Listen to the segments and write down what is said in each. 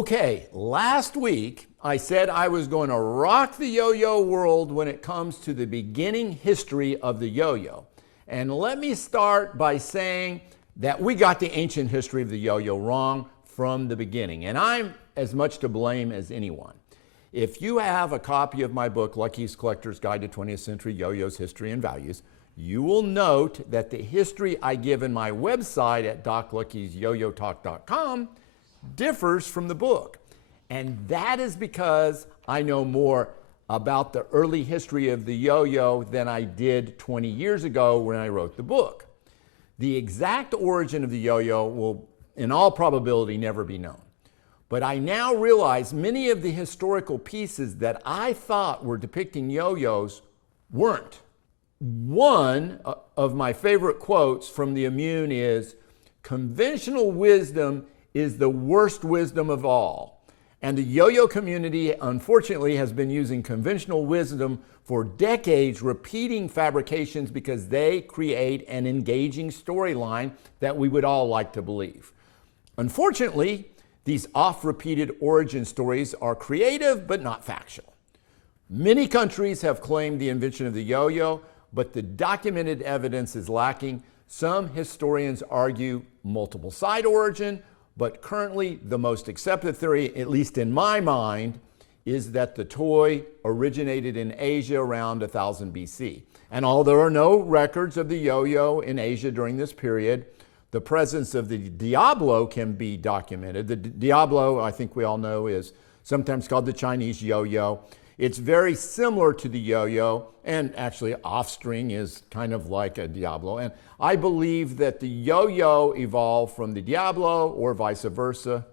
Okay, last week I said I was going to rock the yo-yo world when it comes to the beginning history of the yo-yo. And let me start by saying that we got the ancient history of the yo-yo wrong from the beginning. And I'm as much to blame as anyone. If you have a copy of my book, Lucky's Collector's Guide to 20th Century Yo-Yo's History and Values, you will note that the history I give in my website at DocLucky'sYoYoTalk.com differs from the book. And that is because I know more about the early history of the yo-yo than I did 20 years ago when I wrote the book. The exact origin of the yo-yo will, in all probability, never be known. But I now realize many of the historical pieces that I thought were depicting yo-yos weren't. One of my favorite quotes from the Immune is, "Conventional wisdom is the worst wisdom of all." And the yo-yo community, unfortunately, has been using conventional wisdom for decades, repeating fabrications because they create an engaging storyline that we would all like to believe. Unfortunately, these oft-repeated origin stories are creative but not factual. Many countries have claimed the invention of the yo-yo, but the documented evidence is lacking. Some historians argue multiple site origin, but currently the most accepted theory, at least in my mind, is that the toy originated in Asia around 1000 BC. And although there are no records of the yo-yo in Asia during this period, the presence of the Diablo can be documented. The Diablo, I think we all know, is sometimes called the Chinese yo-yo. It's very similar to the yo-yo, and actually offspring is kind of like a Diablo. And I believe that the yo-yo evolved from the Diablo or vice versa.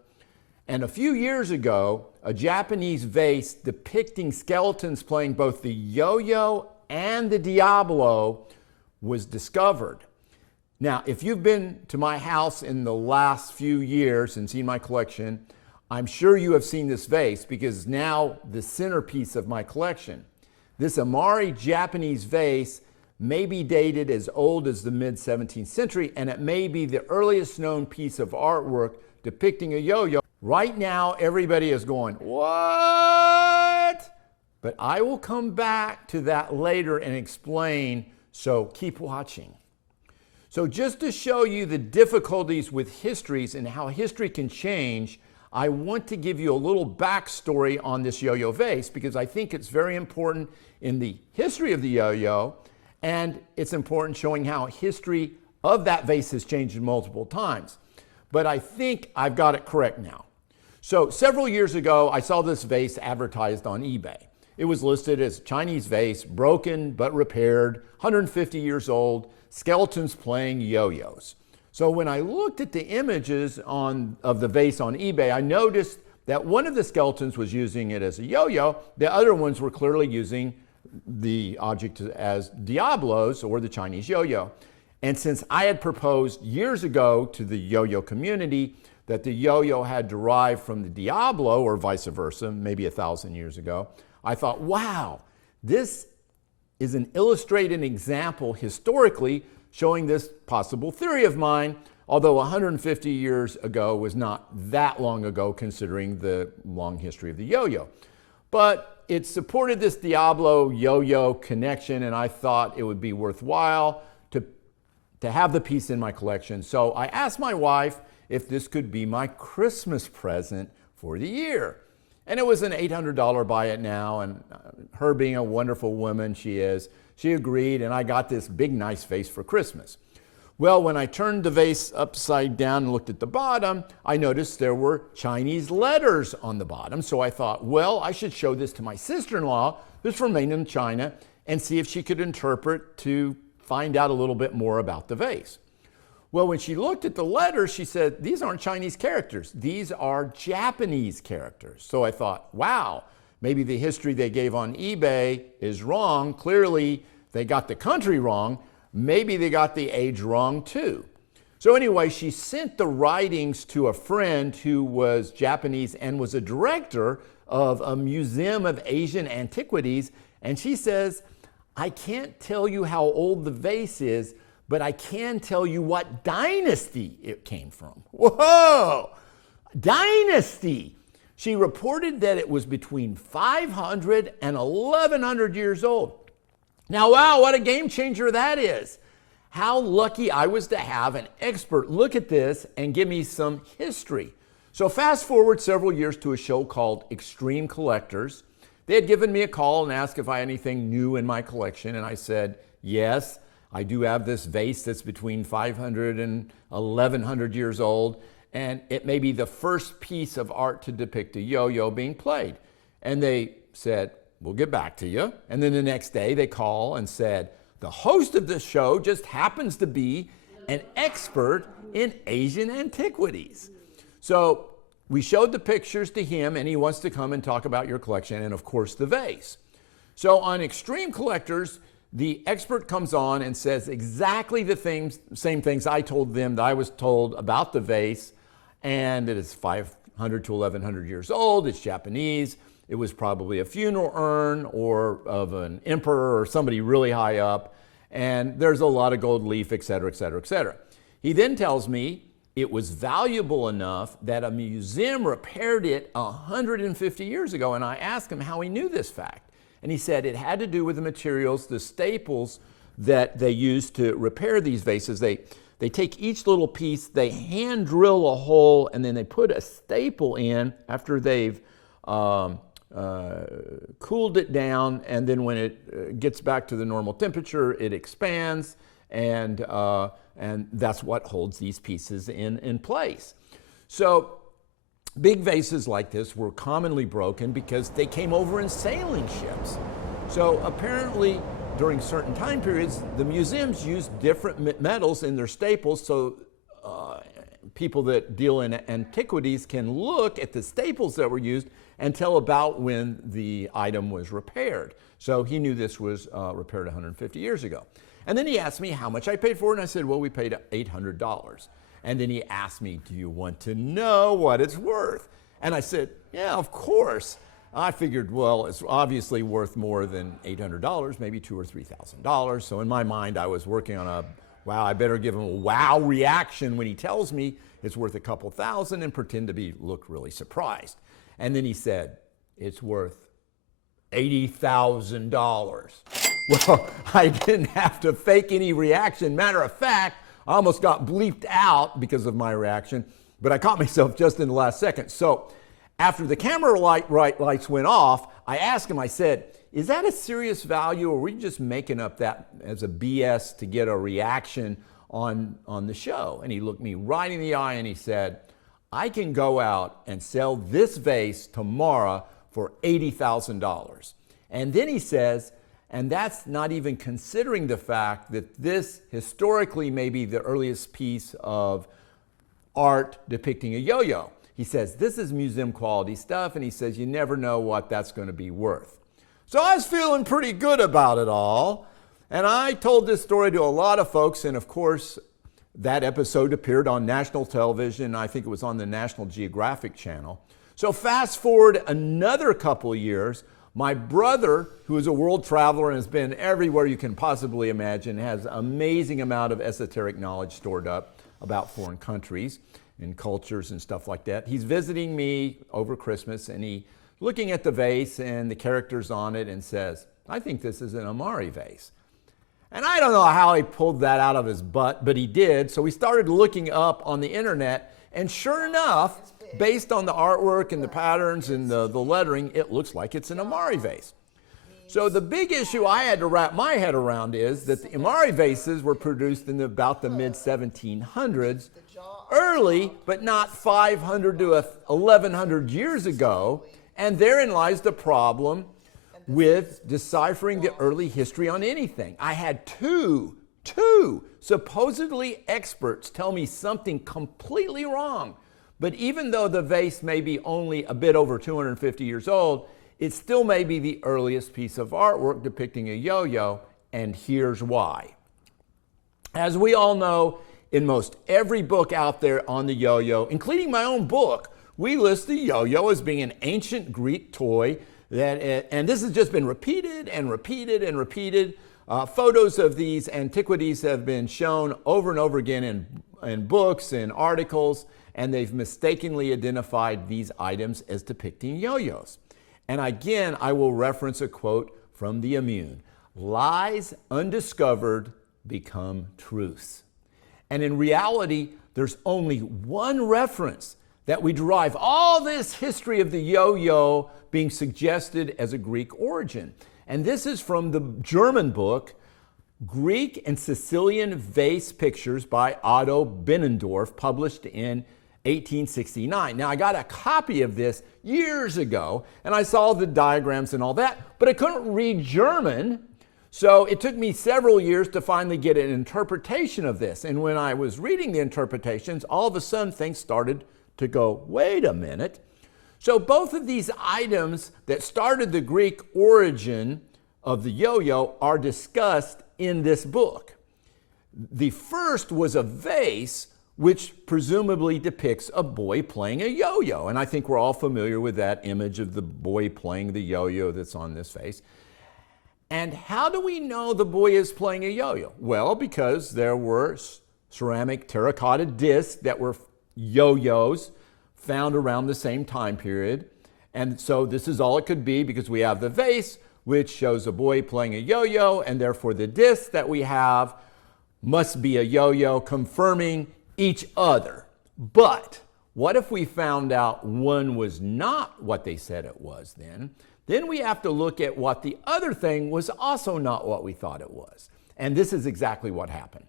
And a few years ago, a Japanese vase depicting skeletons playing both the yo-yo and the Diablo was discovered. Now, if you've been to my house in the last few years and seen my collection, I'm sure you have seen this vase because it's now the centerpiece of my collection. This Amari Japanese vase may be dated as old as the mid-17th century, and it may be the earliest known piece of artwork depicting a yo-yo. Right now, everybody is going, "What?" But I will come back to that later and explain, so keep watching. So just to show you the difficulties with histories and how history can change, I want to give you a little backstory on this yo-yo vase because I think it's very important in the history of the yo-yo, and it's important showing how history of that vase has changed multiple times. But I think I've got it correct now. So several years ago, I saw this vase advertised on eBay. It was listed as Chinese vase, broken but repaired, 150 years old, skeletons playing yo-yos. So when I looked at the images of the vase on eBay, I noticed that one of the skeletons was using it as a yo-yo. The other ones were clearly using the object as Diablos or the Chinese yo-yo. And since I had proposed years ago to the yo-yo community that the yo-yo had derived from the Diablo or vice versa, maybe 1,000 years ago, I thought, wow, this is an illustrated example historically showing this possible theory of mine, although 150 years ago was not that long ago considering the long history of the yo-yo. But it supported this Diablo yo-yo connection, and I thought it would be worthwhile to have the piece in my collection. So I asked my wife if this could be my Christmas present for the year. And it was an $800 buy it now, and her being a wonderful woman she is, she agreed, and I got this big nice vase for Christmas. Well, when I turned the vase upside down and looked at the bottom, I noticed there were Chinese letters on the bottom. So I thought, well, I should show this to my sister-in-law, who's from mainland China, and see if she could interpret to find out a little bit more about the vase. Well, when she looked at the letters, she said, "These aren't Chinese characters. These are Japanese characters." So I thought, wow, maybe the history they gave on eBay is wrong. Clearly, they got the country wrong. Maybe they got the age wrong too. So anyway, she sent the writings to a friend who was Japanese and was a director of a museum of Asian antiquities. And she says, "I can't tell you how old the vase is, but I can tell you what dynasty it came from." Whoa! Dynasty! She reported that it was between 500 and 1100 years old. Now, wow, what a game changer that is. How lucky I was to have an expert look at this and give me some history. So fast forward several years to a show called Extreme Collectors. They had given me a call and asked if I had anything new in my collection, and I said, yes, I do have this vase that's between 500 and 1100 years old, and it may be the first piece of art to depict a yo-yo being played. And they said, we'll get back to you. And then the next day they call and said, the host of this show just happens to be an expert in Asian antiquities. So we showed the pictures to him, and he wants to come and talk about your collection and, of course, the vase. So on Extreme Collectors, the expert comes on and says exactly the same things I told them that I was told about the vase, and it is 500 to 1100 years old. It's Japanese. It was probably a funeral urn or of an emperor or somebody really high up, and there's a lot of gold leaf, et cetera, et cetera, et cetera. He then tells me it was valuable enough that a museum repaired it 150 years ago, and I asked him how he knew this fact. And he said it had to do with the materials, the staples that they used to repair these vases. They take each little piece, they hand drill a hole, and then they put a staple in after they've cooled it down, and then when it gets back to the normal temperature, it expands, and that's what holds these pieces in place. So big vases like this were commonly broken because they came over in sailing ships. So apparently during certain time periods, the museums used different metals in their staples, so people that deal in antiquities can look at the staples that were used and tell about when the item was repaired. So he knew this was repaired 150 years ago. And then he asked me how much I paid for it, and I said, well, we paid $800. And then he asked me, do you want to know what it's worth? And I said, yeah, of course. I figured, well, it's obviously worth more than $800, maybe $2,000 or $3,000. So in my mind, I was working on a, wow, I better give him a wow reaction when he tells me it's worth a couple thousand and pretend to look really surprised. And then he said, it's worth $80,000. Well, I didn't have to fake any reaction. Matter of fact, I almost got bleeped out because of my reaction, but I caught myself just in the last second. So after the camera lights went off, I asked him, I said, is that a serious value, or are we just making up that as a BS to get a reaction on the show? And he looked me right in the eye and he said, I can go out and sell this vase tomorrow for $80,000. And then he says, and that's not even considering the fact that this historically may be the earliest piece of art depicting a yo-yo. He says, this is museum quality stuff, and he says, you never know what that's going to be worth. So I was feeling pretty good about it all, and I told this story to a lot of folks, and of course, that episode appeared on national television. I think it was on the National Geographic Channel. So fast forward another couple of years, my brother, who is a world traveler and has been everywhere you can possibly imagine, has an amazing amount of esoteric knowledge stored up about foreign countries and cultures and stuff like that. He's visiting me over Christmas, and he's looking at the vase and the characters on it and says, I think this is an Amari vase. And I don't know how he pulled that out of his butt, but he did. So we started looking up on the internet, and sure enough, based on the artwork and the patterns and the lettering, it looks like it's an Amari vase. So the big issue I had to wrap my head around is that the Amari vases were produced in about the mid-1700s, early, but not 500 to 1100 years ago, and therein lies the problem with deciphering the early history on anything. I had two supposedly experts tell me something completely wrong. But even though the vase may be only a bit over 250 years old, it still may be the earliest piece of artwork depicting a yo-yo, and here's why. As we all know, in most every book out there on the yo-yo, including my own book, we list the yo-yo as being an ancient Greek toy and this has just been repeated and repeated and repeated. Photos of these antiquities have been shown over and over again in books and articles, and they've mistakenly identified these items as depicting yo-yos. And again, I will reference a quote from the Immune. Lies undiscovered become truths. And in reality, there's only one reference that we derive all this history of the yo-yo being suggested as a Greek origin. And this is from the German book, Greek and Sicilian Vase Pictures by Otto Benendorf, published in 1869. Now, I got a copy of this years ago, and I saw the diagrams and all that, but I couldn't read German, so it took me several years to finally get an interpretation of this. And when I was reading the interpretations, all of a sudden things started to go, wait a minute. So both of these items that started the Greek origin of the yo-yo are discussed in this book. The first was a vase, which presumably depicts a boy playing a yo-yo. And I think we're all familiar with that image of the boy playing the yo-yo that's on this vase. And how do we know the boy is playing a yo-yo? Well, because there were ceramic terracotta discs that were yo-yos found around the same time period. And so this is all it could be, because we have the vase, which shows a boy playing a yo-yo, and therefore the disc that we have must be a yo-yo, confirming each other. But what if we found out one was not what they said it was then? Then we have to look at what the other thing was also not what we thought it was. And this is exactly what happened.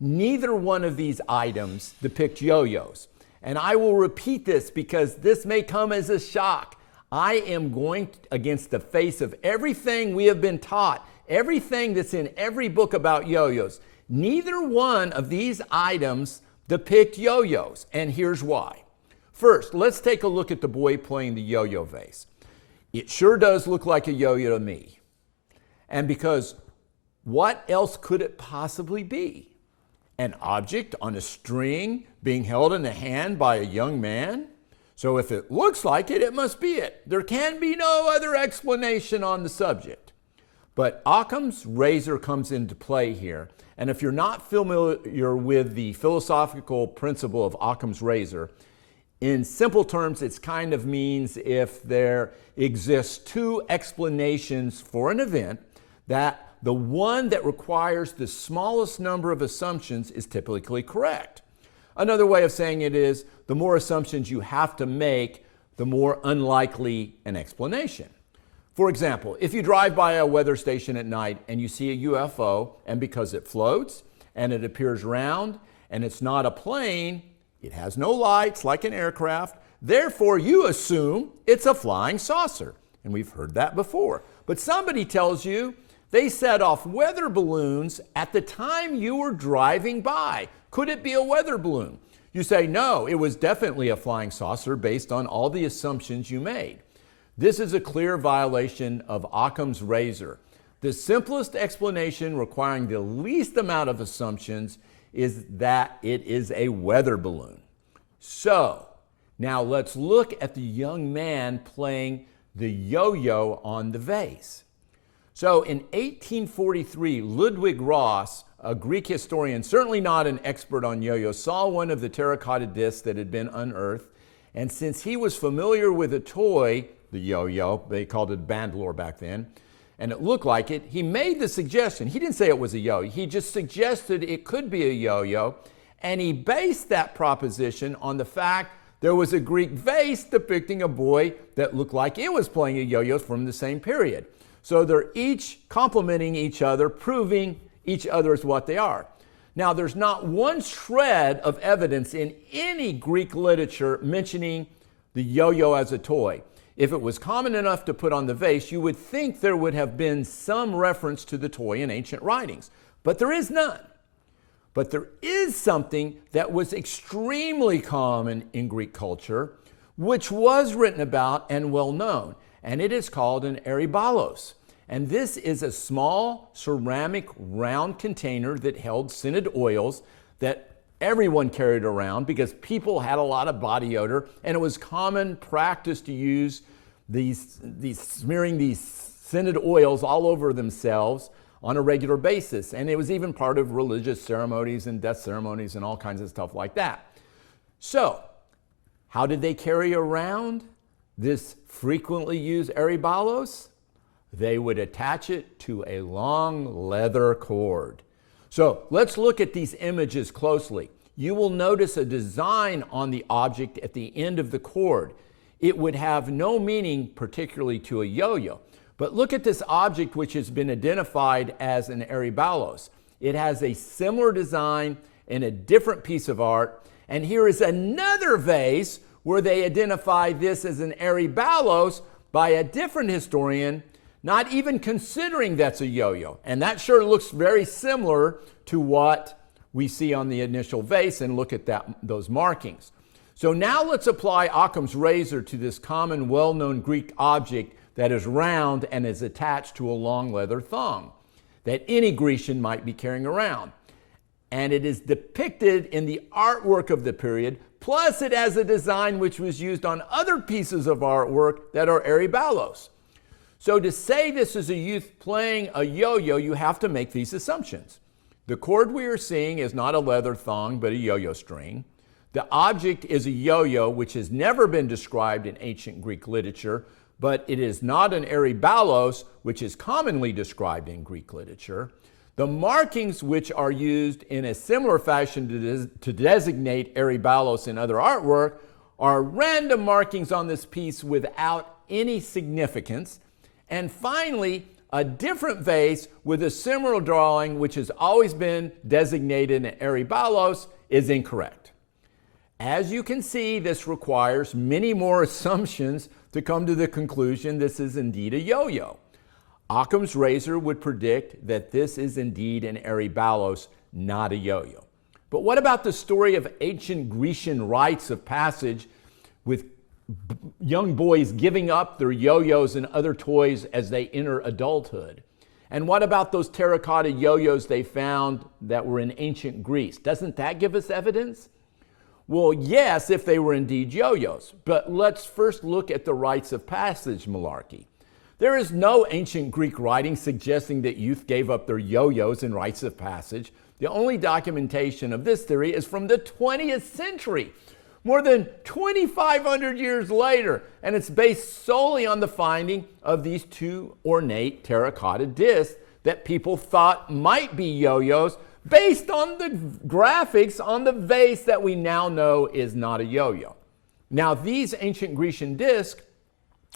Neither one of these items depict yo-yos. And I will repeat this because this may come as a shock. I am going against the face of everything we have been taught, everything that's in every book about yo-yos. Neither one of these items depict yo-yos, and here's why. First, let's take a look at the boy playing the yo-yo vase. It sure does look like a yo-yo to me. And because what else could it possibly be? An object on a string being held in the hand by a young man? So if it looks like it, it must be it. There can be no other explanation on the subject. But Occam's razor comes into play here. And if you're not familiar with the philosophical principle of Occam's razor, in simple terms, it kind of means if there exists two explanations for an event, that the one that requires the smallest number of assumptions is typically correct. Another way of saying it is, the more assumptions you have to make, the more unlikely an explanation. For example, if you drive by a weather station at night and you see a UFO, and because it floats and it appears round and it's not a plane, it has no lights like an aircraft, therefore you assume it's a flying saucer. And we've heard that before. But somebody tells you they set off weather balloons at the time you were driving by. Could it be a weather balloon? You say, no, it was definitely a flying saucer based on all the assumptions you made. This is a clear violation of Occam's razor. The simplest explanation requiring the least amount of assumptions is that it is a weather balloon. So, now let's look at the young man playing the yo-yo on the vase. So in 1843, Ludwig Ross, a Greek historian, certainly not an expert on yo-yos, saw one of the terracotta discs that had been unearthed, and since he was familiar with a toy, the yo-yo, they called it bandlore back then, and it looked like it, he made the suggestion. He didn't say it was a yo-yo, he just suggested it could be a yo-yo, and he based that proposition on the fact there was a Greek vase depicting a boy that looked like it was playing a yo-yo from the same period. So they're each complementing each other, proving each other is what they are. Now, there's not one shred of evidence in any Greek literature mentioning the yo-yo as a toy. If it was common enough to put on the vase, you would think there would have been some reference to the toy in ancient writings, but there is none. But there is something that was extremely common in Greek culture, which was written about and well known, and it is called an erybalos. And this is a small ceramic round container that held scented oils that everyone carried around because people had a lot of body odor, and it was common practice to use smearing these scented oils all over themselves on a regular basis. And it was even part of religious ceremonies and death ceremonies and all kinds of stuff like that. So How did they carry around this frequently used eribalos? They would attach it to a long leather cord. So let's look at these images closely. You will notice a design on the object at the end of the cord. It would have no meaning particularly to a yo-yo. But look at this object which has been identified as an eribalos. It has a similar design in a different piece of art. And here is another vase where they identify this as an eribalos by a different historian, not even considering that's a yo-yo. And that sure looks very similar to what we see on the initial vase, and look at those markings. So now let's apply Occam's razor to this common, well-known Greek object that is round and is attached to a long leather thong that any Grecian might be carrying around. And it is depicted in the artwork of the period, plus it has a design which was used on other pieces of artwork that are eribalos. So to say this is a youth playing a yo-yo, you have to make these assumptions. The cord we are seeing is not a leather thong, but a yo-yo string. The object is a yo-yo, which has never been described in ancient Greek literature, but it is not an eribalos, which is commonly described in Greek literature. The markings which are used in a similar fashion to designate eribalos in other artwork are random markings on this piece without any significance. And finally, a different vase with a similar drawing, which has always been designated an eribalos, is incorrect. As you can see, this requires many more assumptions to come to the conclusion this is indeed a yo-yo. Occam's razor would predict that this is indeed an eribalos, not a yo-yo. But what about the story of ancient Grecian rites of passage with young boys giving up their yo-yos and other toys as they enter adulthood? And what about those terracotta yo-yos they found that were in ancient Greece? Doesn't that give us evidence? Well, yes, if they were indeed yo-yos. But let's first look at the rites of passage malarkey. There is no ancient Greek writing suggesting that youth gave up their yo-yos in rites of passage. The only documentation of this theory is from the 20th century, more than 2,500 years later, and it's based solely on the finding of these two ornate terracotta discs that people thought might be yo-yos based on the graphics on the vase that we now know is not a yo-yo. Now, these ancient Grecian discs,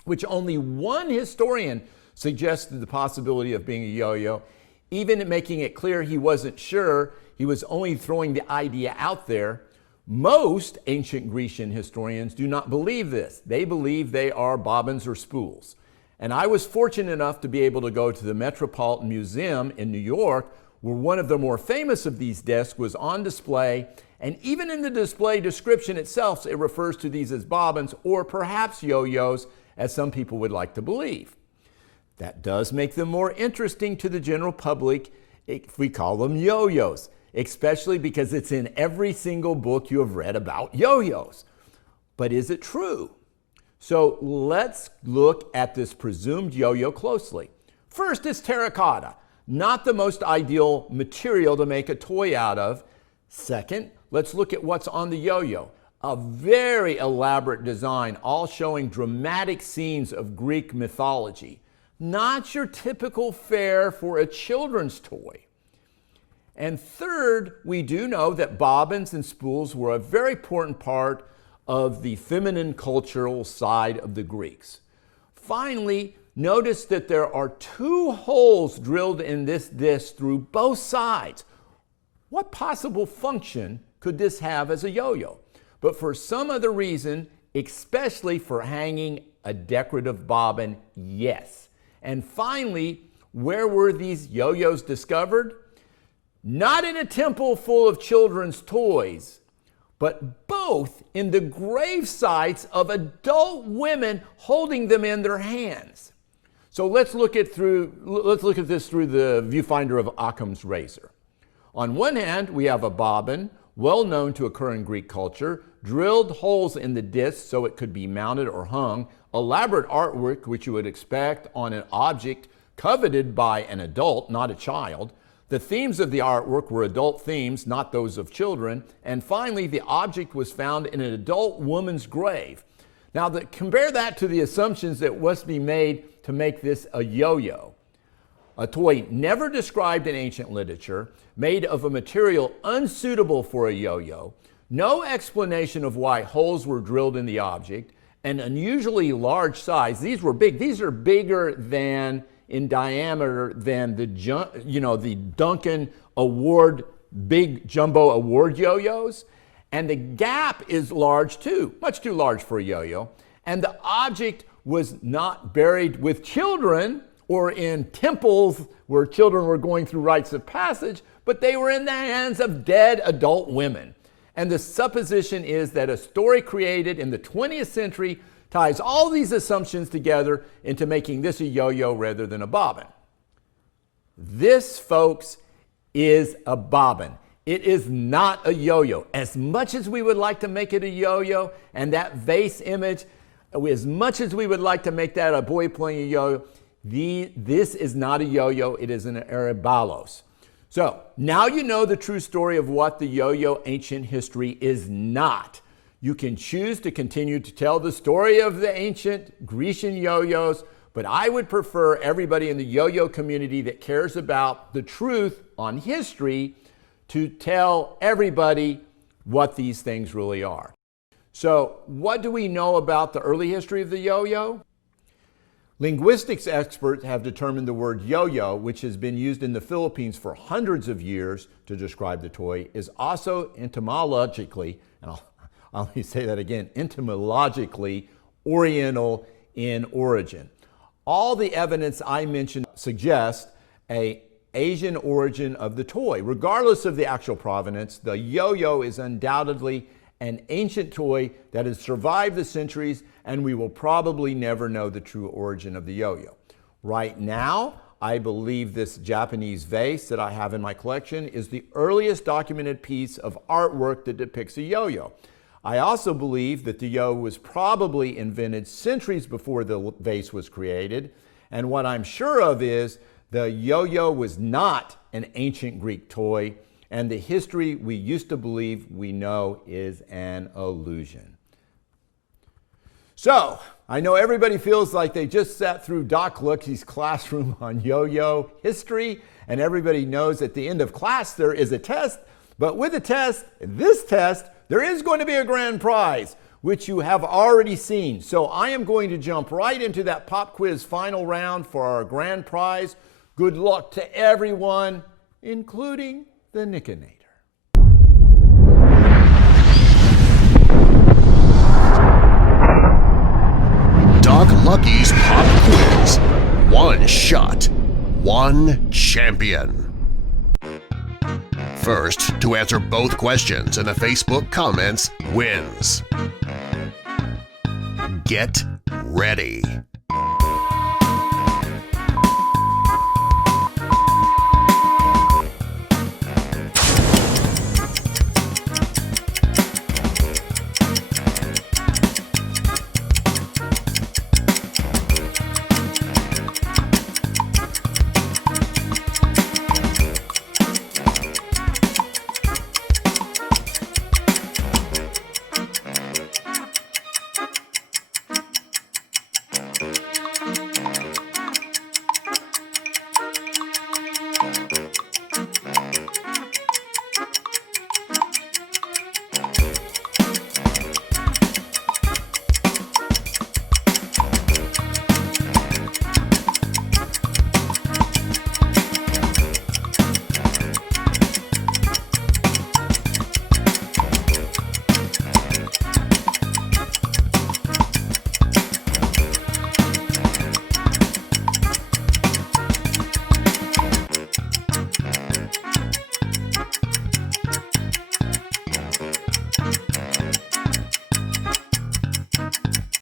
which only one historian suggested the possibility of being a yo-yo, even making it clear he wasn't sure, he was only throwing the idea out there. Most ancient Grecian historians do not believe this. They believe they are bobbins or spools. And I was fortunate enough to be able to go to the Metropolitan Museum in New York, where one of the more famous of these discs was on display. And even in the display description itself, it refers to these as bobbins or perhaps yo-yos, as some people would like to believe. That does make them more interesting to the general public if we call them yo-yos, especially because it's in every single book you have read about yo-yos. But is it true? So let's look at this presumed yo-yo closely. First, it's terracotta, not the most ideal material to make a toy out of. Second, let's look at what's on the yo-yo. A very elaborate design, all showing dramatic scenes of Greek mythology. Not your typical fare for a children's toy. And third, we do know that bobbins and spools were a very important part of the feminine cultural side of the Greeks. Finally, notice that there are two holes drilled in this disc through both sides. What possible function could this have as a yo-yo? But for some other reason, especially for hanging a decorative bobbin, yes. And finally, where were these yo-yos discovered? Not in a temple full of children's toys, but both in the grave sites of adult women holding them in their hands. So let's look at this through the viewfinder of Occam's razor. On one hand, we have a bobbin, well known to occur in Greek culture, drilled holes in the disc so it could be mounted or hung, elaborate artwork which you would expect on an object coveted by an adult, not a child. The themes of the artwork were adult themes, not those of children. And finally, the object was found in an adult woman's grave. Now, compare that to the assumptions that must be made to make this a yo-yo, a toy never described in ancient literature, made of a material unsuitable for a yo-yo, no explanation of why holes were drilled in the object, an unusually large size. These were big. These are bigger than in diameter than the Duncan Award big jumbo award yo-yos. And the gap is large too, much too large for a yo-yo. And the object was not buried with children or in temples where children were going through rites of passage, but they were in the hands of dead adult women. And the supposition is that a story created in the 20th century ties all these assumptions together into making this a yo-yo rather than a bobbin. This, folks, is a bobbin. It is not a yo-yo. As much as we would like to make it a yo-yo, and that vase image, as much as we would like to make that a boy playing a yo-yo, this is not a yo-yo, it is an arabalos. So now you know the true story of what the yo-yo ancient history is not. You can choose to continue to tell the story of the ancient Grecian yo-yos, but I would prefer everybody in the yo-yo community that cares about the truth on history to tell everybody what these things really are. So what do we know about the early history of the yo-yo? Linguistics experts have determined the word yo-yo, which has been used in the Philippines for hundreds of years to describe the toy, is also etymologically, and I'll say that again, etymologically Oriental in origin. All the evidence I mentioned suggests an Asian origin of the toy. Regardless of the actual provenance, the yo-yo is undoubtedly an ancient toy that has survived the centuries, and we will probably never know the true origin of the yo-yo. Right now, I believe this Japanese vase that I have in my collection is the earliest documented piece of artwork that depicts a yo-yo. I also believe that the yo was probably invented centuries before the vase was created, and what I'm sure of is the yo-yo was not an ancient Greek toy, and the history we used to believe we know is an illusion. So, I know everybody feels like they just sat through Doc Lucky's classroom on yo-yo history, and everybody knows at the end of class there is a test, but with a test, this test, there is going to be a grand prize, which you have already seen. So I am going to jump right into that pop quiz final round for our grand prize. Good luck to everyone, including the Nickinator. Doc Lucky's Pop Quiz. One shot, one champion. First to answer both questions in the Facebook comments wins. Get ready.